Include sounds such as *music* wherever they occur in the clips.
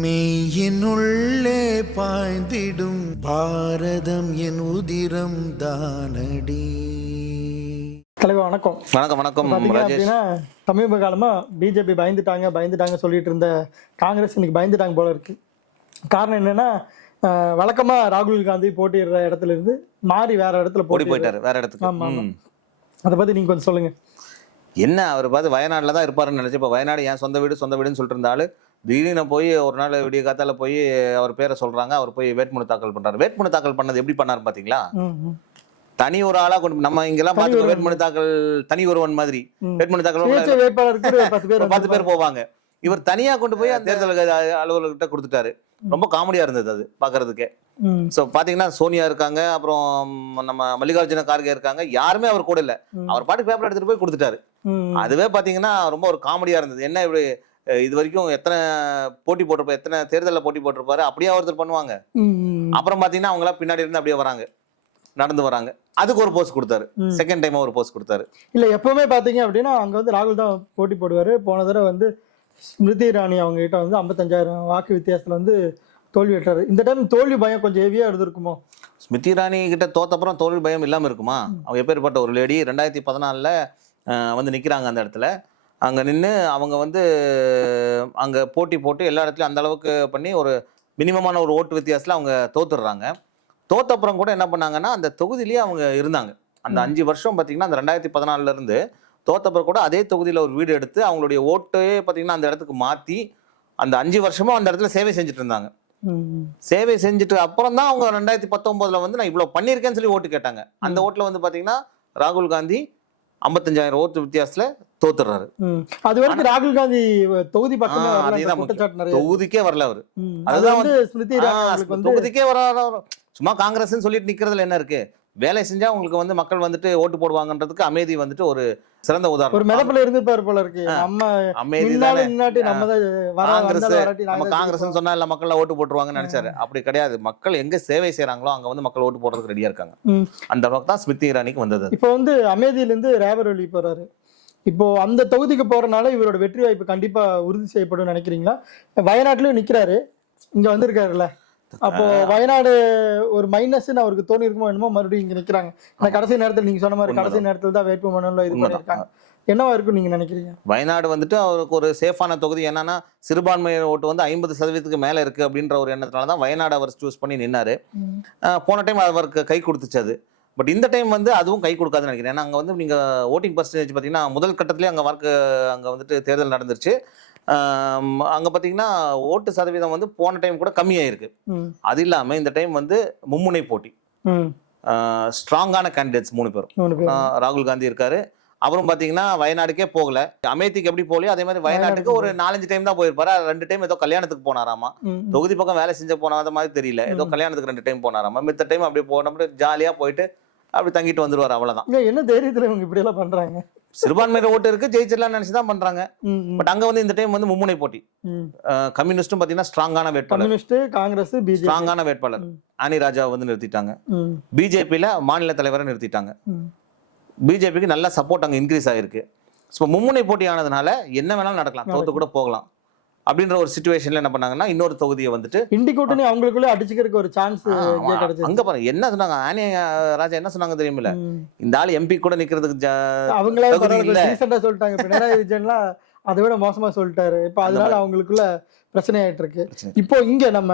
மெய்யினுள்ளே பாய்ந்திடும் பாரதம் என் உதிரம் தானடி. தலைவர் வணக்கம். வணக்கம் வணக்கம் அப்படின்னா சமீப காலமா பிஜேபி பயந்துட்டாங்க பயந்துட்டாங்க சொல்லிட்டு இருந்த காங்கிரஸ் இன்னைக்கு பயந்துட்டாங்க போல இருக்கு. காரணம் என்னன்னா அஹ், வழக்கமா ராகுல் காந்தி போட்டியிடுற இடத்துல இருந்து மாறி வேற இடத்துல போட்டி போயிட்டாரு வேற இடத்துக்கு. ஆமா. அதை பத்தி நீங்க கொஞ்சம் சொல்லுங்க. என்ன அவர் பார்த்து வயநாட்டில் தான் இருப்பாருன்னு நினைச்சு இப்போ வயநாடு என் சொந்த வீடு சொந்த வீடுன்னு சொல்லிட்டு இருந்தாலும் திடீர்னு போய் ஒரு நாள் விடிய காத்தால போய் அவர் பேரை சொல்றாங்க. அவர் போய் வேட்புமனு தாக்கல் பண்றாரு. வேட்புமனு தாக்கல் பண்ணது எப்படி பண்ணாரு பாத்தீங்களா. தனி ஒரு ஆளா கொண்டு நம்ம இங்கெல்லாம் பார்த்து. வேட்புமனு தாக்கல் தனி ஒருவன் மாதிரி. வேட்புமனு தாக்கல் பத்து பேர் போவாங்க. இவர் தனியா கொண்டு போய் அந்த தேர்தல் அலுவலர்கிட்ட கொடுத்துட்டாரு. ரொம்ப காமெடியா இருந்தது அது பாக்குறதுக்கே. ஸோ பாத்தீங்கன்னா சோனியா இருக்காங்க. அப்புறம் நம்ம மல்லிகார்ஜுன கார்கே இருக்காங்க. யாருமே அவர் கூட இல்ல. அவர் பாட்டு பேப்பர் எடுத்துட்டு போய் கொடுத்துட்டாரு. அதுவே பாத்தீங்கன்னா ரொம்ப ஒரு காமெடியா இருந்தது. என்ன இப்படி இது வரைக்கும் எத்தனை போட்டி போட்டிருப்பாரு எத்தனை தேர்தலில் போட்டி போட்டிருப்பாரு அப்படியே ஒருத்தர் பண்ணுவாங்க. அப்புறம் பாத்தீங்கன்னா அவங்க எல்லாம் பின்னாடி இருந்து அப்படியே வராங்க. நடந்து வராங்க. அதுக்கு ஒரு போஸ்ட் கொடுத்தாரு. செகண்ட் டைம் ஒரு போஸ்ட் கொடுத்தாரு. இல்ல எப்பவுமே பாத்தீங்க அப்படின்னா அங்க வந்து ராகுல் தான் போட்டி போடுவாரு. போன தடவை வந்து ஸ்மிருதி இராணி அவங்க கிட்ட வந்து ஐம்பத்தஞ்சாயிரம் வாக்கு வித்தியாசத்துல வந்து தோல்வி விட்டாரு. இந்த டைம் தோல்வி பயம் கொஞ்சம் ஹெவியா இருந்திருக்குமோ? ஸ்மிருதி இராணி கிட்ட தோத்தப்புறம் தோல்வி பயம் இல்லாம இருக்குமா? அவங்க எப்பேற்பட்ட ஒரு லேடி ரெண்டாயிரத்தி பதினாலில் வந்து நிக்கிறாங்க அந்த இடத்துல. அங்க நின்று அவங்க வந்து அங்க போட்டி போட்டு எல்லா இடத்துலயும் அந்த அளவுக்கு பண்ணி ஒரு மினிமமான ஒரு ஓட்டு வித்தியாசத்துல அவங்க தோத்துடுறாங்க. தோத்தப்புறம் கூட என்ன பண்ணாங்கன்னா அந்த தொகுதியிலேயே அவங்க இருந்தாங்க. அந்த அஞ்சு வருஷம் பார்த்தீங்கன்னா அந்த ரெண்டாயிரத்தி பதினாலுல இருந்து தோத்தப்புறம் கூட அதே தொகுதியில ஒரு வீடு எடுத்து அவங்களுடைய ஓட்டே பார்த்தீங்கன்னா அந்த இடத்துக்கு மாத்தி அந்த அஞ்சு வருஷமும் அந்த இடத்துல சேவை செஞ்சுட்டு இருந்தாங்க. சேவை செஞ்சுட்டு அப்புறம் தான் அவங்க ரெண்டாயிரத்தி பத்தொன்பதுல வந்து நான் இவ்வளவு பண்ணியிருக்கேன்னு சொல்லி ஓட்டு கேட்டாங்க. அந்த ஓட்டுல வந்து பாத்தீங்கன்னா ராகுல் காந்தி ஐம்பத்தஞ்சாயிரம் ஓட்டு வித்தியாசத்துல தோத்துறாரு. அது வரைக்கும் ராகுல் காந்தி தொகுதி பக்கமே தொகுதிக்கே வரல அவரு. அதுதான் வந்து தொகுதிக்கே வர சும்மா காங்கிரஸ்னு சொல்லிட்டு நிக்கிறதுல என்ன இருக்கு? வேலை செஞ்சா உங்களுக்கு வந்து மக்கள் வந்துட்டு ஓட்டு போடுவாங்கன்றதுக்கு அமேதி வந்துட்டு ஒரு சிறந்த ஒரு உதாரணம் மிதப்புல இருந்திருப்பாரு போல இருக்கு. நம்ம அமேதி காங்கிரஸ் நம்ம நாங்க தான் காங்கிரஸ் சொன்னா இல்ல மக்கள் ஓட்டு போட்டுருவாங்கன்னு நினைச்சாரு. அப்படி கிடையாது. மக்கள் எங்க சேவை செய்றாங்களோ அங்க வந்து மக்கள் ஓட்டு போடுறதுக்கு ரெடியா இருக்காங்க. அந்த அளவுக்கு தான் ஸ்மிருதி இரானிக்கு வந்தது இப்போ வந்து அமேதியில இருந்து ரேபரேலி போறாரு. இப்போ அந்த தொகுதிக்கு போறனால இவரோட வெற்றி வாய்ப்பு கண்டிப்பா உறுதி செய்யப்படும் நினைக்கிறீங்களா? வயநாட்டுலயும் நிக்கிறாரு. இங்க வந்திருக்காருல்ல. அப்போ வயநாடு ஒரு மைனஸ்னு அவருக்கு தோணி இருக்குமோ என்னமோ மறுபடியும் இங்க நிக்கிறாங்க. ஏன்னா கடைசி நேரத்துல நீங்க சொன்ன மாதிரி கடைசி நேரத்துல தான் வேட்பு மனுல இது. பண்ணிருக்காங்க என்னவா இருக்கும் நீங்க நினைக்கிறீங்க? வயநாடு வந்துட்டு அவருக்கு ஒரு சேஃபான தொகுதி என்னன்னா சிறுபான்மையினர் ஓட்டு வந்து ஐம்பது சதவீதத்துக்கு மேல இருக்கு அப்படின்ற ஒரு எண்ணத்தினால தான் வயநாடு அவர் சூஸ் பண்ணி நின்னாரு. போன டைம் அவருக்கு கை கொடுத்துச்சு அது. பட் இந்த டைம் வந்து அதுவும் கை கொடுக்காதுன்னு நினைக்கிறேன். ஏன்னா அங்கே வந்து நீங்கள் ஓட்டிங் பர்சன்டேஜ் பார்த்தீங்கன்னா முதல் கட்டத்திலே அங்கே வாக்கு அங்கே வந்துட்டு தேர்தல் நடந்துருச்சு. அங்கே பார்த்தீங்கன்னா ஓட்டு சதவீதம் வந்து போன டைம் கூட கம்மியாயிருக்கு. அது இல்லாமல் இந்த டைம் வந்து மும்முனை போட்டி. ஸ்ட்ராங்கான கேண்டிடேட்ஸ் மூணு பேரும். ராகுல் காந்தி இருக்காரு. அவரும் பாத்தீங்கன்னா வயநாடுக்கே போகல. அமேத்திக்கு எப்படி போகலையோ அதே மாதிரி வயநாட்டுக்கு ஒரு நாலஞ்சு டைம் தான் போயிருப்பாரு. ரெண்டு டைம் ஏதோ கல்யாணத்துக்கு போனாராமா. தொகுதி பக்கம் வேலை செஞ்ச போனாத மாதிரி தெரியல. ஏதோ கல்யாணத்துக்கு ரெண்டு டைம் போனாராமா. மித்த டைம் அப்படியே போனப்ப ஜாலியா போயிட்டு அப்படி தங்கிட்டு வந்துருவாரு. அவ்வளவுதான். இங்க என்ன தைரியத்துல இவங்க இப்படி எல்லாம் பண்றாங்க? சிறுபான்மையினர் ஓட்டு இருக்கு ஜெயிச்சிடலாம்னு நினைச்சு தான் பண்றாங்க பட் அங்க வந்து இந்த டைம் வந்து மும்முனை போட்டி. கம்யூனிஸ்டும் பாத்தீங்கன்னா ஸ்ட்ராங்கான வேட்பாளர். கம்யூனிஸ்ட் காங்கிரஸ் ஸ்ட்ராங்கான வேட்பாளர். ஆனி ராஜாவை வந்து நிறுத்திட்டாங்க. பிஜேபியில மாநில தலைவரை நிறுத்திட்டாங்க. பிஜேபிக்கு நல்ல சப்போர்ட் அங்கே இன்க்ரீஸ் ஆயிருக்கு. ஸோ மும்முனை போட்டி ஆனதுனால என்ன வேணாலும் நடக்கலாம். தோத்து கூட போகலாம். அப்படின்ற ஒரு சுச்சுவேஷன்ல என்ன பண்ணாங்கன்னா இன்னொரு தொகுதியை வந்துட்டு இண்டி கூட்டணி அவங்களுக்குள்ள அடிச்சுக்கிறதுக்கு ஒரு சான்ஸ் அங்க பாருங்க என்ன சொன்னாங்க? ஆனி ராஜா என்ன சொன்னாங்க தெரியுமில்ல. இந்த ஆள் எம்பி கூட நிக்கிறதுக்கு அவங்களே சொல்லிட்டாங்க. பினராயி விஜயன்லாம் அதை விட மோசமா சொல்லிட்டாரு. இப்ப அதனால அவங்களுக்குள்ள பிரச்சனை ஆயிட்டு இருக்கு. இப்போ இங்க நம்ம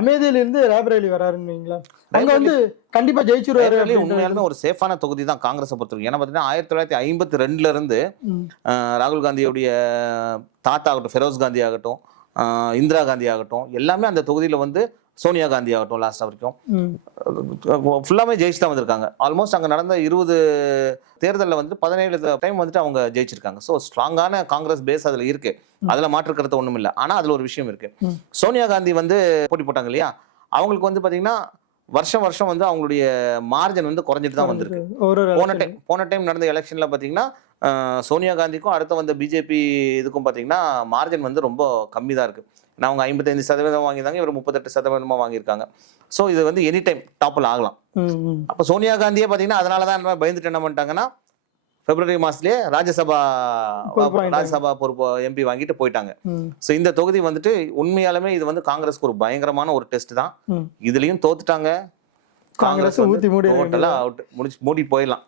அமேதியில இருந்து ரேபரேலி வராருன்னு அங்க வந்து கண்டிப்பா ஜெயிச்சிருவாரு. உண்மையாலுமே ஒரு சேஃபான தொகுதி தான் காங்கிரஸை பொறுத்தவரைக்கும் ஏன்னா பார்த்தீங்கன்னா ஆயிரத்தி தொள்ளாயிரத்தி ஐம்பத்தி ரெண்டுல இருந்து ராகுல் காந்தியுடைய தாத்தா ஆகட்டும் ஃபெரோஸ் காந்தி ஆகட்டும் இந்திரா காந்தி ஆகட்டும் எல்லாமே அந்த தொகுதியில வந்து சோனியா காந்தி ஆகட்டும் லாஸ்ட் வரைக்கும். ஃபுல்லாமே ஜெயிச்சு தான் வந்திருக்காங்க. ஆல்மோஸ்ட் அங்கே நடந்த இருபது தேர்தலில் வந்து பதினேழு டைம் வந்துட்டு அவங்க ஜெயிச்சிருக்காங்க. ஸோ ஸ்ட்ராங்கான காங்கிரஸ் பேஸ் அதில் இருக்கு. அதில் மாற்று கருத்து ஒன்றும் இல்லை. ஆனால் அதில் ஒரு விஷயம் இருக்கு. சோனியா காந்தி வந்து போட்டி போட்டாங்க இல்லையா? அவங்களுக்கு வந்து பார்த்தீங்கன்னா வருஷம் வருஷம் வந்து அவங்களுடைய மார்ஜின் வந்து குறைஞ்சிட்டு தான் வந்திருக்கு. போன டைம் போன டைம் நடந்த எலெக்ஷன்ல பார்த்தீங்கன்னா சோனியா காந்திக்கும் அடுத்த வந்த பிஜேபி இதுக்கும் பார்த்தீங்கன்னா மார்ஜின் வந்து ரொம்ப கம்மி தான் இருக்கு. நான் அவங்க ஐம்பத்தைந்து சதவீதம் வாங்கியிருந்தாங்க இவர் முப்பத்தெட்டு சதவீதமாக வாங்கியிருக்காங்க. ஸோ இது வந்து எனி டைம் டாப்பில் ஆகலாம். அப்போ சோனியா காந்தியே பார்த்தீங்கன்னா அதனால தான் பயந்துட்டு என்ன பண்ணிட்டாங்கன்னா பிப்ரவரி மாசத்துலயே ராஜ்யசபா. ராஜ்யசபா பொறுப்பு எம்பி வாங்கிட்டு போயிட்டாங்க. ஸோ இந்த தொகுதி வந்துட்டு உண்மையாலுமே இது வந்து காங்கிரஸ்க்கு ஒரு பயங்கரமான ஒரு டெஸ்ட் தான். இதுலயும் தோத்துட்டாங்க. காங்கிரஸ் ஊத்தி மூடி முடிச்சு மூடி போயிடலாம்.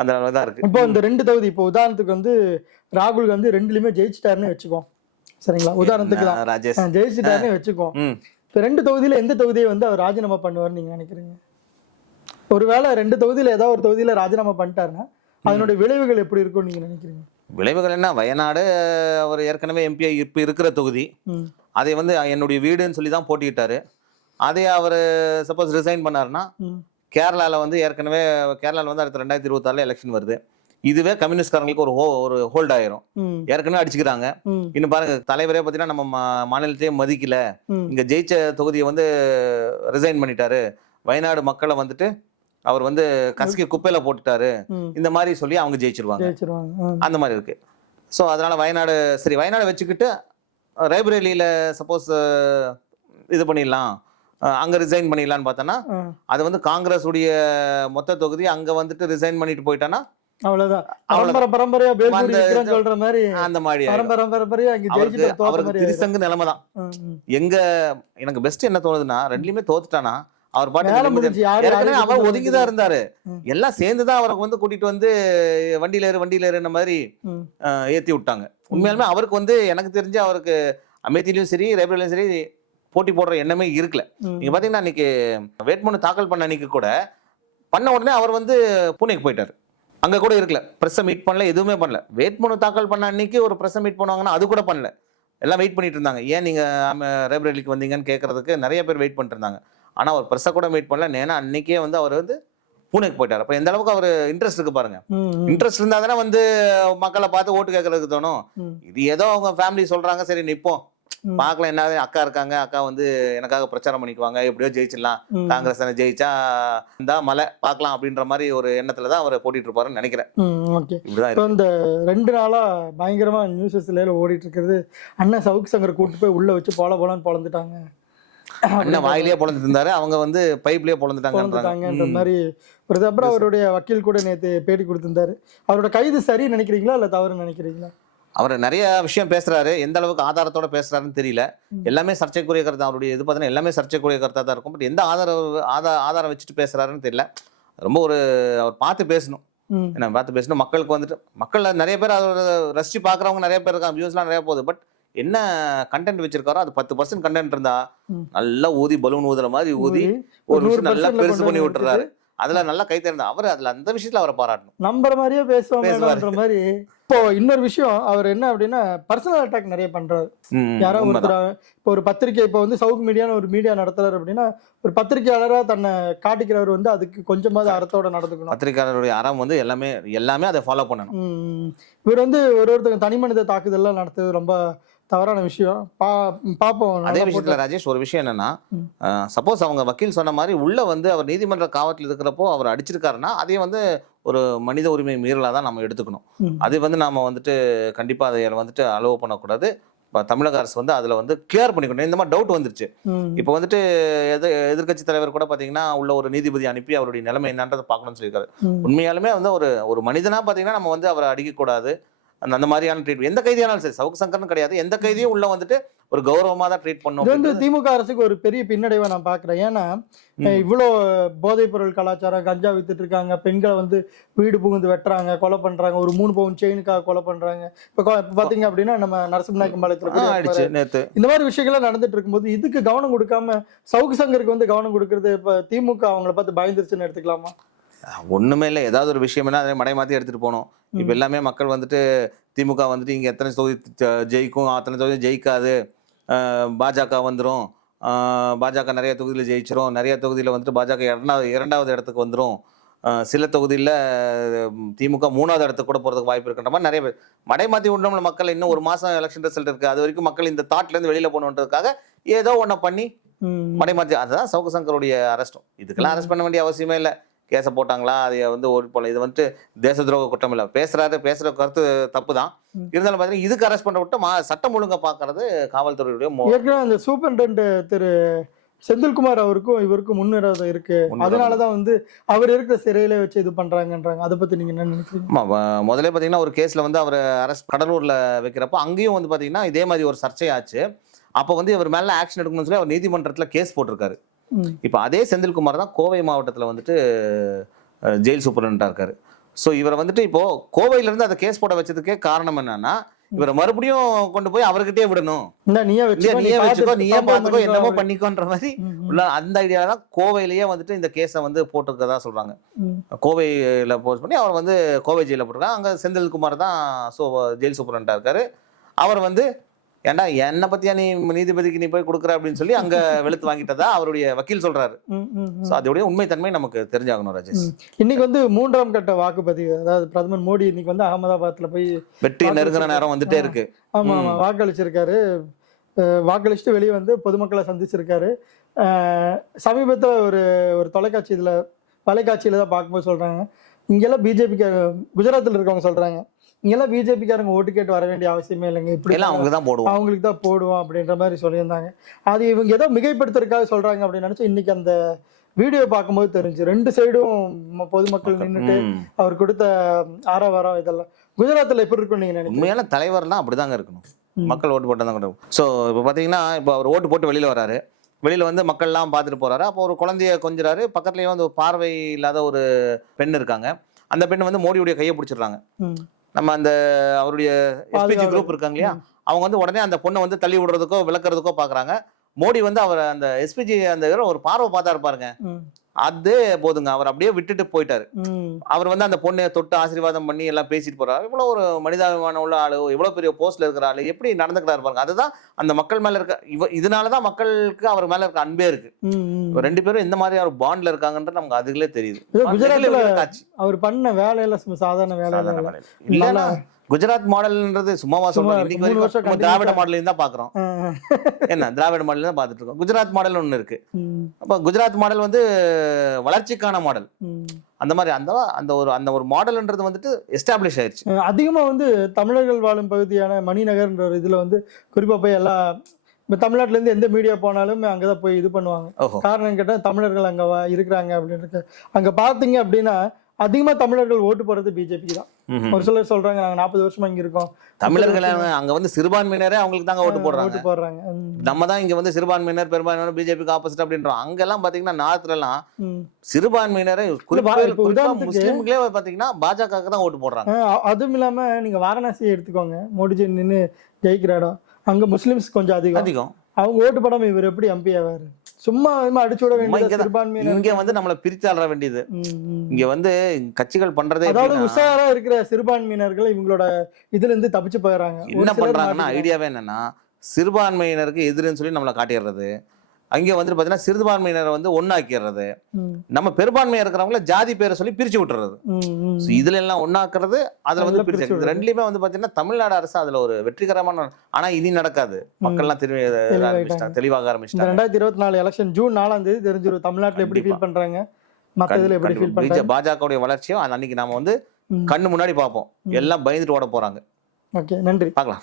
அந்த அளவு தான் இருக்கு. இப்போ இந்த ரெண்டு தொகுதி இப்போ உதாரணத்துக்கு வந்து ராகுல் வந்து ரெண்டுலயுமே ஜெயிச்சிட்டாருன்னு வச்சுக்கோம் சரிங்களா? உதாரணத்துக்கு தான். ராஜேஷ். ஜெயிச்சிட்டாருன்னு வச்சுக்கோம் இப்போ ரெண்டு தொகுதியில எந்த தொகுதியை வந்து அவர் ராஜினாமா பண்ணுவார்னு நீங்க நினைக்கிறீங்க? ஒருவேளை ரெண்டு தொகுதியில ஏதாவது ஒரு தொகுதியில ராஜினாமா பண்ணிட்டாருன்னா அதனுடைய விளைவுகள் எப்படி இருக்கும்னு நீங்க நினைக்கிறீங்க? விளைவுகள் என்ன? வயநாடு அவர் ஏற்கனவே எம்பி இப்போ இருக்கிற தொகுதி. அதை வந்து என்னுடைய வீடுன்னு சொல்லி தான் போட்டிக்கிட்டாரு அதே அவர் சப்போஸ் ரிசைன் பண்ணாருன்னா ம், கேரளால வந்து ஏற்கனவே கேரளால வந்து அடுத்த ரெண்டாயிரத்தி இருபத்தாறுல எலெக்ஷன் வருது. இதுவே கம்யூனிஸ்ட்காரங்களுக்கு ஒரு ஹோ ஒரு ஹோல்ட் ஆயிரும். ஏற்கனவே அடிச்சுக்கிறாங்க இன்னும் பாருங்க தலைவரே பார்த்தீங்கன்னா நம்ம மாநிலத்தையே மதிக்கல. இங்க ஜெயிச்ச தொகுதியை வந்து ரிசைன் பண்ணிட்டாரு. வயநாடு மக்களை வந்துட்டு அவர் வந்து கசக்கி குப்பையில போட்டுட்டாரு. இந்த மாதிரி சொல்லி அவங்க ஜெயிச்சிருவாங்க. அந்த மாதிரி இருக்கு. ஸோ அதனால வயநாடு சரி வயநாடு வச்சுக்கிட்டு ரேபரேலியில சப்போஸ் இது பண்ணிடலாம். அங்க ரிசைன் பண்ணிடலாம்னு பார்த்தோன்னா அது வந்து காங்கிரஸ் உடைய மொத்த தொகுதி அங்க வந்துட்டு ரிசைன் பண்ணிட்டு போயிட்டானா அவ்வளவுதான். பரம்பரை பரம்பரையா சொல்ற மாதிரி அந்த மாதிரி. பரம்பரை பரம்பரையா அவருக்கு ஜெயிச்சுட்டு அவருக்கு. திருசங்கு நிலைமை தான். எங்க எனக்கு பெஸ்ட் என்ன தோணுதுன்னா ரெண்டுலயுமே தோத்துட்டானா அவர் பாட்டு அவர் கூப்பிட்டு ஒதுங்கி தான் இருந்தாரு. எல்லாம் சேர்ந்து தான் அவரை வந்து கூட்டிட்டு வந்து வண்டியில ஏறு வண்டியில ஏறுன மாதிரி ஏத்தி விட்டாங்க உண்மையாலுமே அவருக்கு வந்து எனக்கு தெரிஞ்சு அவருக்கு அமேத்திலையும் சரி ரேபரேலியும் சரி போட்டி போடுற எண்ணமே இருக்கல. நீங்க பாத்தீங்கன்னா அன்னைக்கு வேட்புமனு தாக்கல் பண்ண அன்னைக்கு கூட பண்ண உடனே அவர் வந்து பூனேக்கு போயிட்டாரு அங்க கூட இருக்கல. ப்ரெஸ்ஸை மீட் பண்ணல எதுவுமே பண்ணல. வேட்புமனு தாக்கல் பண்ண அன்னைக்கு ஒரு ப்ரெஸ்ஸை மீட் பண்ணுவாங்கன்னா அது கூட பண்ணல. எல்லாம் வெயிட் பண்ணிட்டு இருந்தாங்க. ஏன் நீங்க ரேபரேலிக்கு வந்தீங்கன்னு கேட்கறதுக்கு நிறைய பேர் வெயிட் பண்ணிட்டு இருந்தாங்க. ஆனா அவர் ப்ரெஸ்ஸை கூட மீட் பண்ணல. ஏன்னா அன்னைக்கே வந்து அவர் வந்து பூனேக்கு போயிட்டார். அப்ப எந்த அளவுக்கு அவர் இன்ட்ரெஸ்ட் இருக்கு பாருங்க. இன்ட்ரெஸ்ட் இருந்தா தானே வந்து மக்களை பார்த்து ஓட்டு கேட்கறதுக்கு தோணும். இது ஏதோ அவங்க ஃபேமிலி சொல்றாங்க. சரி நிப்போம். பார்க்கலாம் என்ன. அக்கா இருக்காங்க அக்கா வந்து எனக்காக பிரச்சாரம் பண்ணிக்குவாங்க எப்படியோ ஜெயிச்சிடலாம். காங்கிரஸ் ஜெயிச்சா இந்த மலை பார்க்கலாம் அப்படின்ற மாதிரி ஒரு எண்ணத்துல தான் அவர் போட்டிட்டு இருப்பாருன்னு நினைக்கிறேன். ஓகே. இந்த ரெண்டு நாளா பயங்கரமா நியூஸஸ்ல ஓடிட்டு இருக்கிறது அண்ணன் சவுக்கு சங்கர் கூட்டு போய் உள்ள வச்சு போல போலன்னு பொழந்துட்டாங்க. அண்ணன் வாயிலேயே பொழந்துட்டு இருந்தாரு அவங்க வந்து பைப்லயே பொழந்துட்டாங்கன்ற மாதிரி வருது அப்புறம் அவருடைய வக்கீல் கூட நேத்து பேட்டி கொடுத்திருந்தாரு. அவரோட கைது சரி நினைக்கிறீங்களா இல்ல தவறு நினைக்கிறீங்களா? அவர் நிறைய விஷயம் பேசுறாரு. எந்த அளவுக்கு ஆதாரத்தோட பேசுறாருன்னு தெரியல. எல்லாமே சர்ச்சைக்குரிய கருத்து அவருடைய இது பார்த்தீங்கன்னா எல்லாமே சர்ச்சைக்குரிய கருத்தா தான் இருக்கும். பட் எந்த ஆதார ஆதார ஆதாரம் வச்சுட்டு பேசுறாருன்னு தெரியல. ரொம்ப ஒரு அவர் பார்த்து பேசணும். என்ன பார்த்து பேசணும். மக்களுக்கு வந்துட்டு மக்கள் நிறைய பேர் அதை ரசிச்சு பார்க்குறவங்க நிறைய பேர் இருக்காங்க. வியூஸ்லாம் நிறைய போகுது. பட் என்ன கண்டென்ட் வச்சிருக்காரோ அது பத்து பர்சன்ட் கண்டென்ட் இருந்தா. நல்லா ஊதி பலூன் ஊதுற மாதிரி ஊதி ஒரு விஷயம் நல்லா பெருசு பண்ணி விட்டுறாரு. அதுல நல்லா கை தேர்ந்த அவர் அதுல அந்த விஷயத்துல அவரை பாராட்டணும். நம்புற மாதிரியே பேசுவாரு. மாதிரி இப்போ இன்னொரு விஷயம் அவர் என்ன அப்படின்னா பர்சனல் அட்டாக் நிறைய பண்றாரு ம், யாரோ உண்மைதான். ஒருத்தர் இப்போ ஒரு பத்திரிக்கை இப்போ வந்து சவுக் மீடியான்னு ஒரு மீடியா நடத்துறாரு அப்படின்னா ஒரு பத்திரிக்கையாளரா தன்னை காட்டிக்கிறவர் வந்து அதுக்கு கொஞ்சமாவது அறத்தோட நடந்துக்கணும் பத்திரிக்கையாளருடைய அறம் வந்து எல்லாமே எல்லாமே அதை ஃபாலோ பண்ணணும். இவர் வந்து ஒரு ஒருத்தங்க தனி மனித தாக்குதல்லாம் நடத்துறது ரொம்ப தவறான விஷயம் பா பார்ப்போம் அதே விஷயத்துல ராஜேஷ் ஒரு விஷயம் என்னன்னா. சப்போஸ் அவங்க வக்கீல் சொன்ன மாதிரி உள்ள வந்து அவர் நீதிமன்ற காவத்தில் இருக்கிறப்போ அவர் அடிச்சிருக்காருன்னா அதே வந்து ஒரு மனித உரிமை மீறலா தான் நம்ம எடுத்துக்கணும். அது வந்து நாம வந்துட்டு கண்டிப்பா அதை வந்துட்டு அலோவ் பண்ணக்கூடாது இப்ப தமிழக அரசு வந்து அதுல வந்து கிளியர் பண்ணிக்கணும் இந்த மாதிரி டவுட் வந்துருச்சு. இப்போ வந்துட்டு எது எதிர்க்கட்சி தலைவர் கூட பாத்தீங்கன்னா உள்ள ஒரு நீதிபதி அனுப்பி அவருடைய நிலைமை என்னன்றதை பார்க்கணும்னு சொல்லியிருக்காரு. உண்மையாலுமே வந்து ஒரு ஒரு மனிதனா பாத்தீங்கன்னா நம்ம வந்து அவரை அடிக்கக்கூடாது அந்த அந்த மாதிரியான ட்ரீட் எந்த கைதியானாலும் சரி சவுக்கு சங்கர்னு கிடையாது. எந்த கைதியும் உள்ள வந்துட்டு ஒரு கௌரவமா தான் ட்ரீட் பண்ணும் இது வந்து திமுக அரசுக்கு ஒரு பெரிய பின்னடைவை நான் பாக்குறேன் ஏன்னா. இவ்வளோ போதைப் பொருள் கலாச்சாரம் கஞ்சா வித்துட்டு இருக்காங்க பெண்களை வந்து வீடு புகுந்து வெட்டுறாங்க கொலை பண்றாங்க ஒரு மூணு பவுன் செயினுக்காக கொலை பண்றாங்க. இப்போ பாத்தீங்க அப்படின்னா நம்ம கூட ஆயிடுச்சு நேத்து. இந்த மாதிரி விஷயங்கள்லாம் நடந்துட்டு இருக்கும்போது இதுக்கு கவனம் கொடுக்காம சவுக்கு சங்கருக்கு வந்து கவனம் கொடுக்கறது இப்ப திமுக அவங்கள பார்த்து பயந்துருச்சுன்னு எடுத்துக்கலாமா? ஒண்ணுமே இல்லை. ஏதாவது ஒரு விஷயம்னா அதை மடை மாத்தி எடுத்துட்டு போகணும். இப்போ. எல்லாமே மக்கள் வந்துட்டு திமுக வந்துட்டு இங்க எத்தனை தொகுதி ஜெயிக்கும் அத்தனை தொகுதி ஜெயிக்காது. பாஜக வந்துரும். அஹ் பாஜக நிறைய தொகுதியில் ஜெயிச்சிரும். நிறைய தொகுதியில் வந்துட்டு பாஜக இரண்டாவது இரண்டாவது இடத்துக்கு வந்துரும். அஹ் சில தொகுதியில் திமுக மூணாவது இடத்துக்கு கூட போறதுக்கு வாய்ப்பு இருக்குன்ற மாதிரி நிறைய பேர். மடை மாத்தி விடணும்ல மக்கள். இன்னும் ஒரு மாசம் எலெக்ஷன் ரிசல்ட் இருக்கு. அது வரைக்கும் மக்கள் இந்த தாட்ல இருந்து வெளியில போகணுன்றதுக்காக ஏதோ ஒண்ண பண்ணி. மடை மாத்தி அதுதான் சவுக்கு சங்கருடைய அரெஸ்டும் இதுக்கெல்லாம் அரெஸ்ட் பண்ண வேண்டிய அவசியமே இல்லை. கேஸை போட்டாங்களா? அதை வந்து ஓடி போல இது வந்துட்டு தேச துரோக குற்றம் இல்லை. பேசுறாரு பேசுற கருத்து தப்பு தான். இருந்தாலும் பார்த்தீங்கன்னா இதுக்கு அரெஸ்ட் பண்ண விட்டு மா சட்டம் ஒழுங்கா பார்க்கறது காவல்துறையுடைய ஏற்கனவே அந்த சூப்பரண்ட் திரு செந்தில்குமார் அவருக்கும் இவருக்கும் முன்விரோதம் இருக்கு. அதனாலதான் வந்து அவர் இருக்கிற சிறையில வச்சு இது பண்றாங்கன்றாங்க. அதை பத்தி நீங்க என்ன நினைக்கிறீங்க? முதல்ல பார்த்தீங்கன்னா ஒரு கேஸில் வந்து அவர் அரெஸ்ட் கடலூரில் வைக்கிறப்போ அங்கேயும் வந்து பார்த்தீங்கன்னா இதே மாதிரி ஒரு சர்ச்சையாச்சு. அப்போ வந்து இவர் மேலே ஆக்ஷன் எடுக்கணும்னு சொல்லி அவர் நீதிமன்றத்தில் கேஸ் போட்டிருக்காரு. இப்போ அதே செந்தில்குமார் தான் கோவை மாவட்டத்தில் வந்துட்டு ஜெயில் சூப்பரண்டாக இருக்காரு. ஸோ இவரை வந்துட்டு இப்போ கோவையிலேருந்து அதை கேஸ் போட வச்சதுக்கே காரணம் என்னன்னா இவரை மறுபடியும் கொண்டு போய் அவர்கிட்டயே விடணும். நீயே வச்சுக்கோ நீயே பார்த்துக்கோ என்னமோ. பண்ணிக்கோன்ற மாதிரி உள்ள அந்த ஐடியா தான் கோவையிலேயே வந்துட்டு இந்த கேஸை வந்து போட்டிருக்கதா சொல்றாங்க. கோவையில் போஸ்ட் பண்ணி அவர் வந்து கோவை ஜெயிலில் போட்டிருக்காங்க. அங்கே செந்தில்குமார் தான் சோ ஜெயில் சூப்பரண்டாக இருக்காரு. அவர் வந்து ஏன்டா என்னை பத்தியா நீ நீதிபதிக்கு நீ போய் கொடுக்குற அப்படின்னு சொல்லி அங்க *laughs* வெளுத்து வாங்கிட்டதா அவருடைய வக்கீல் சொல்றாரு. ஸோ அதோடைய உண்மைத்தன்மை நமக்கு தெரிஞ்சாகணும் ராஜேஷ். இன்னைக்கு வந்து மூன்றாம் கட்ட வாக்குப்பதிவு அதாவது பிரதமர் மோடி இன்னைக்கு வந்து அகமதாபாத்ல போய் வெற்றி நெருங்குற நேரம் வந்துட்டே இருக்கு. ஆமா ஆமா வாக்களிச்சிருக்காரு. வாக்களிச்சுட்டு வெளியே வந்து பொதுமக்களை சந்திச்சிருக்காரு. சமீபத்துல ஒரு ஒரு தொலைக்காட்சி இதுல தொலைக்காட்சியில தான் பார்க்கும்போது சொல்றாங்க. இங்கெல்லாம் பிஜேபிக்கு குஜராத்தில் இருக்கவங்க சொல்றாங்க. இங்கெல்லாம் பிஜேபிக்காரங்க ஓட்டு கேட்டு வர வேண்டிய அவசியமே இல்லைங்க. இப்படி எல்லாம் அவங்க தான் போடுவோம் அவங்களுக்கு தான் போடுவோம் அப்படின்ற மாதிரி சொல்லியிருந்தாங்க. அது இவங்க ஏதோ மிகைப்படுத்துறதுக்காக சொல்றாங்க அப்படின்னு நினைச்சு இன்னைக்கு அந்த வீடியோ பார்க்கும்போது தெரிஞ்சு ரெண்டு சைடும் பொதுமக்கள் நின்றுட்டு. அவர் கொடுத்த ஆரவாரம் இதெல்லாம். குஜராத்தில் எப்படி இருக்கும்னு நீங்க நினைக்கிறீங்க? உண்மையான தலைவர்லாம் அப்படிதாங்க இருக்கணும். மக்கள் ஓட்டு போட்டு தான் ஸோ இப்போ பார்த்தீங்கன்னா இப்போ அவர் ஓட்டு போட்டு வெளியில வராரு. வெளியில வந்து மக்கள்லாம் பார்த்துட்டு போறாரு. அப்போ ஒரு குழந்தைய கொஞ்சறாரு. பக்கத்துலயே வந்து பார்வை இல்லாத ஒரு பெண் இருக்காங்க. அந்த பெண் வந்து மோடியுடைய கையை பிடிச்சிடுறாங்க. நம்ம அந்த அவருடைய எஸ்பிஜி. குரூப் இருக்காங்க இல்லையா அவங்க வந்து உடனே அந்த பொண்ணை வந்து தள்ளி விடுறதுக்கோ விளக்குறதுக்கோ பாக்குறாங்க மோடி வந்து அவர் அந்த எஸ்பிஜி அந்த ஒரு பார்வை பார்த்தா இருப்பாருங்க. அதே போதுங்க அவர் அப்படியே விட்டுட்டு போயிட்டாரு. அவர் வந்து அந்த பொண்ணை தொட்டு ஆசீர்வாதம் பண்ணி எல்லாம் பேசிட்டு போறாரு இவ்வளவு ஒரு மனிதாபிமானம் உள்ள ஆளு இவ்வளவு பெரிய போஸ்ட்ல இருக்கிற ஆளு எப்படி நடந்துக்கிறாரு பாருங்க அதுதான் அந்த மக்கள் மேல இருக்க இவ இதனாலதான் மக்களுக்கு அவர் மேல இருக்க அன்பே இருக்கு ரெண்டு பேரும் இந்த மாதிரி ஒரு பாண்ட்ல இருக்காங்கன்றது நமக்கு அதுகளே தெரியுது. அவர் பண்ண வேலையில சாதாரண. வேலை. இல்லைன்னா குஜராத் மாடல்ன்றது சும்மாவா continuous திராவிட மாடலையும் தான் பாக்குறோம் என்ன திராவிட மாடல் தான் பார்த்துட்டு இருக்கோம். குஜராத் மாடல் ஒன்று இருக்கு. அப்போ குஜராத் மாடல் வந்து வளர்ச்சிக்கான மாடல். அந்த மாதிரி அந்த அந்த ஒரு அந்த ஒரு மாடல்ன்றது வந்துட்டு எஸ்டாப்ளிஷ் ஆயிருச்சு அஹ் அதிகமா வந்து தமிழர்கள் வாழும் பகுதியான மணிநகர்ன்ற ஒரு இதுல வந்து குறிப்பா போய் இப்ப தமிழ்நாட்டுல இருந்து எந்த மீடியா போனாலும் அங்கதான் போய் இது பண்ணுவாங்க. காரணம் கேட்டா தமிழர்கள் அங்க இருக்கிறாங்க அப்படின்னு அங்க பாத்தீங்க அப்படின்னா அதிகமா தமிழர்கள் ஓட்டு போடுறது பிஜேபி தான். ஒரு சிலர் சொல்றாங்க நாங்க நாற்பது வருஷமா இங்க இருக்கோம். தமிழர்கள் அங்க வந்து சிறுபான்மையினரே அவங்களுக்கு தாங்க ஓட்டு போடுறாங்க. ஓட்டு போடுறாங்க. நம்ம தான் இங்க வந்து சிறுபான்மையினர் பெரும்பான்மையினர் பிஜேபிக்கு ஆப்போசிட் அப்படின்றோம். அங்கெல்லாம் பாத்தீங்கன்னா நார்த்ல எல்லாம் ம். சிறுபான்மையினரை முஸ்லீம்களே பாத்தீங்கன்னா பாஜகவுக்கு தான் ஓட்டு போடுறாங்க. அதுவும் இல்லாம நீங்க வாரணாசி எடுத்துக்கோங்க. மோடிஜி நின்னு ஜெயிக்கிற இடம். அங்க முஸ்லிம்ஸ் கொஞ்சம் அதிகம். அதிகம். அவங்க ஓட்டு போடாம இவர் எப்படி எம்பி ஆவாரு? சும்மா அடிச்சு விட வேண்டியது இங்க வந்து நம்மள பிரித்தாள வேண்டியது ம், ம். இங்க வந்து கட்சிகள் பண்றதே அதாவது உஷாரா இருக்கிற சிறுபான்மையினர்கள் இவங்களோட இதுல இருந்து தப்பிச்சு போயிடுறாங்க என்ன பண்றாங்கன்னா. ஐடியாவே என்னன்னா சிறுபான்மையினருக்கு எதிரின்னு சொல்லி நம்மளை காட்டிடுறது அங்கே வந்து பாத்தீங்கன்னா சிறுபான்மையினரை வந்து ஒண்ணாக்கிடுறது. ம், நம்ம பெரும்பான்மையா இருக்கிறவங்கள ஜாதி பேரை சொல்லி பிரிச்சு விட்டுறது. இதுல எல்லாம் ஒண்ணாக்குறது அதுல வந்து பிரிச்சு ரெண்டுலயுமே வந்து பாத்தீங்கன்னா தமிழ்நாடு அரசு அதுல ஒரு வெற்றிகரமான ஆனா இனி நடக்காது. மக்கள்லாம் ஆரம்பிச்சிட்டாங்க தெளிவாக ஆரம்பிச்சிட்டாங்க. ரெண்டாயிரத்தி இருபத்தி நாலு எலெக்ஷன் ஜூன் நாலாம் தேதி தெரிஞ்சிடும் தமிழ்நாட்டுல எப்படி ஃபீல் பண்றாங்க? மத்த இதுல எப்படி ஃபீல் பண்றாங்க? பாஜகவுடைய வளர்ச்சியும் அன்னைக்கு நாம வந்து. கண்ணு முன்னாடி பார்ப்போம். எல்லாம் பயந்துட்டு ஓட போறாங்க. ஓகே நன்றி. பார்க்கலாம்.